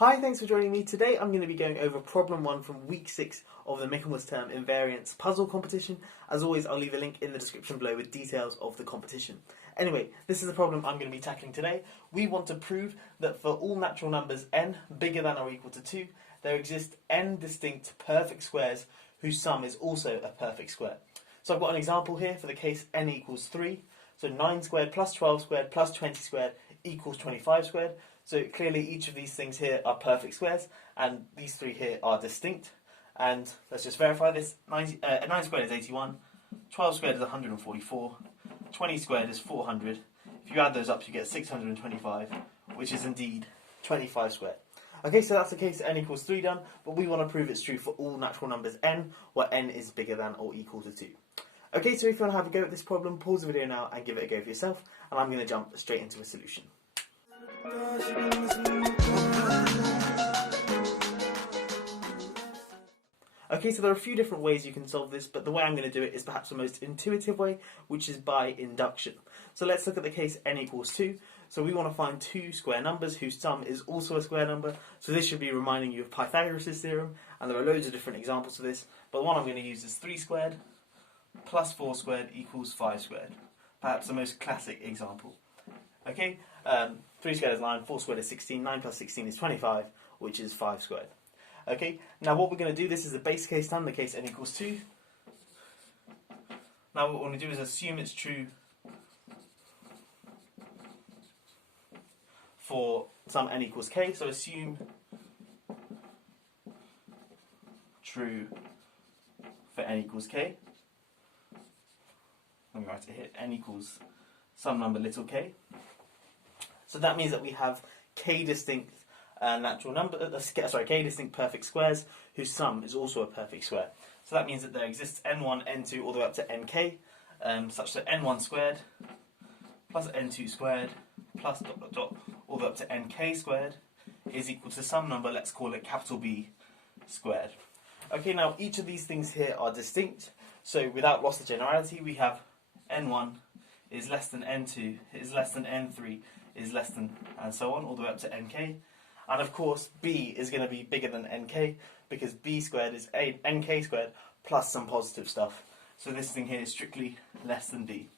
Hi, thanks for joining me. Today I'm going to be going over problem 1 from week 6 of the Michaelmas term Invariants puzzle competition. As always, I'll leave a link in the description below with details of the competition. Anyway, this is the problem I'm going to be tackling today. We want to prove that for all natural numbers n bigger than or equal to 2, there exist n distinct perfect squares whose sum is also a perfect square. So I've got an example here for the case n equals 3. So 9 squared plus 12 squared plus 20 squared equals 25 squared. So clearly each of these things here are perfect squares, and these three here are distinct. And let's just verify this. 9 squared is 81, 12 squared is 144, 20 squared is 400. If you add those up, you get 625, which is indeed 25 squared. Okay, so that's the case n equals 3 done, but we want to prove it's true for all natural numbers n, where n is bigger than or equal to 2. Okay, so if you want to have a go at this problem, pause the video now and give it a go for yourself, and I'm going to jump straight into a solution. Okay, so there are a few different ways you can solve this, but the way I'm going to do it is perhaps the most intuitive way, which is by induction. So let's look at the case n equals 2. So we want to find two square numbers whose sum is also a square number. So this should be reminding you of Pythagoras' theorem, and there are loads of different examples of this, but the one I'm going to use is 3 squared plus 4 squared equals 5 squared. Perhaps the most classic example. Okay, 3 squared is 9, 4 squared is 16, 9 plus 16 is 25, which is 5 squared. Okay, now what we're going to do, this is the base case time, the case n equals 2. Now what we're going to do is assume it's true for some n equals k, so assume true for n equals k. Let me write it here, n equals some number little k. So that means that we have k distinct k distinct perfect squares whose sum is also a perfect square. So that means that there exists n1, n2 all the way up to nk, such that n1 squared plus n2 squared plus ... all the way up to nk squared is equal to some number, let's call it capital B squared. Okay, now each of these things here are distinct, so without loss of generality we have n1 is less than n2, is less than n3, is less than, and so on, all the way up to nk. And of course, b is going to be bigger than nk, because b squared is nk squared plus some positive stuff. So this thing here is strictly less than b.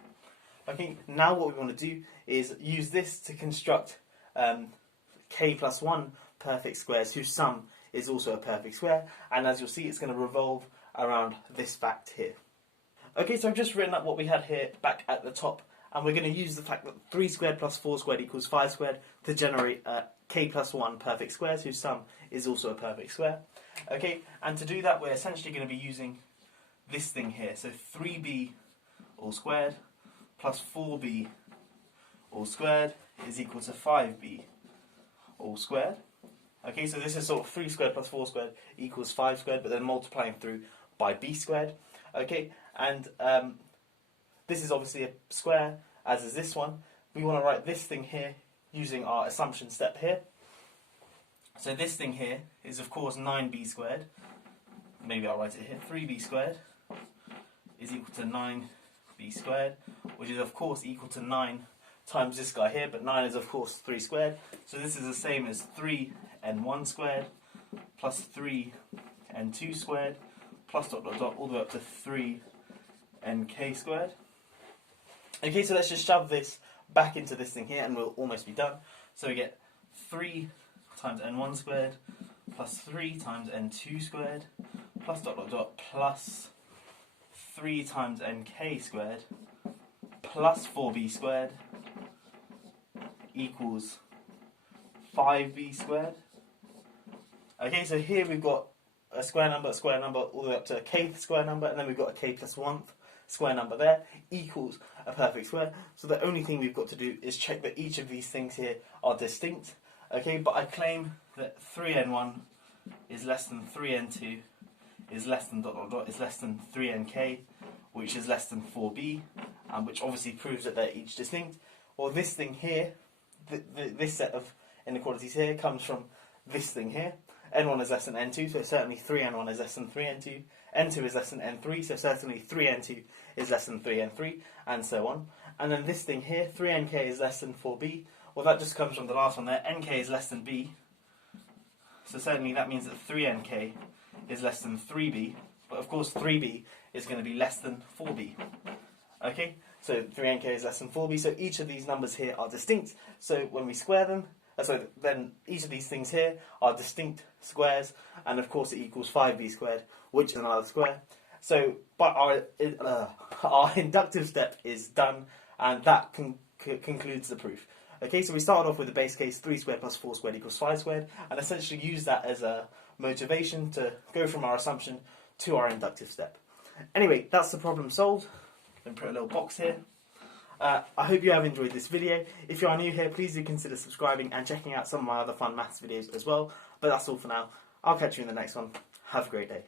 Okay, now what we want to do is use this to construct k plus 1 perfect squares whose sum is also a perfect square. And as you'll see, it's going to revolve around this fact here. Okay, so I've just written up what we had here back at the top, and we're going to use the fact that 3 squared plus 4 squared equals 5 squared to generate k plus 1 perfect squares whose sum is also a perfect square. Okay, and to do that we're essentially going to be using this thing here. So 3b all squared plus 4b all squared is equal to 5b all squared. Okay, so this is sort of 3 squared plus 4 squared equals 5 squared, but then multiplying through by b squared. Okay, and this is obviously a square, as is this one. We want to write this thing here using our assumption step here. So this thing here is of course 9b squared. Maybe I'll write it here. 3b squared is equal to 9b squared, which is of course equal to 9 times this guy here, but 9 is of course 3 squared. So this is the same as 3n1 squared plus 3n2 squared plus ... all the way up to 3nk squared. Okay, so let's just shove this back into this thing here and we'll almost be done. So we get 3 times n1 squared plus 3 times n2 squared plus ... plus 3 times nk squared plus 4b squared equals 5b squared. Okay, so here we've got a square number all the way up to a kth square number, and then we've got a k plus 1th square number there, equals a perfect square. So the only thing we've got to do is check that each of these things here are distinct. Okay, but I claim that 3n1 is less than 3n2 is less than ... is less than 3nk, which is less than 4b, and which obviously proves that they're each distinct. Or this thing here, this set of inequalities here comes from this thing here. n1 is less than n2, so certainly 3n1 is less than 3n2. n2 is less than n3, so certainly 3n2 is less than 3n3, and so on. And then this thing here, 3nk is less than 4b. Well, that just comes from the last one there. nk is less than b, So certainly that means that 3nk is less than 3b, but of course 3b is going to be less than 4b. Okay, so 3nk is less than 4b, so each of these numbers here are distinct. So when we square them, then each of these things here are distinct squares, and of course it equals 5b squared, which is another square. So, but our inductive step is done, and that concludes the proof. Okay, so we started off with the base case 3 squared plus 4 squared equals 5 squared, and essentially use that as a motivation to go from our assumption to our inductive step. Anyway, that's the problem solved. Then put a little box here. I hope you have enjoyed this video. If you are new here, please do consider subscribing and checking out some of my other fun maths videos as well. But that's all for now. I'll catch you in the next one. Have a great day.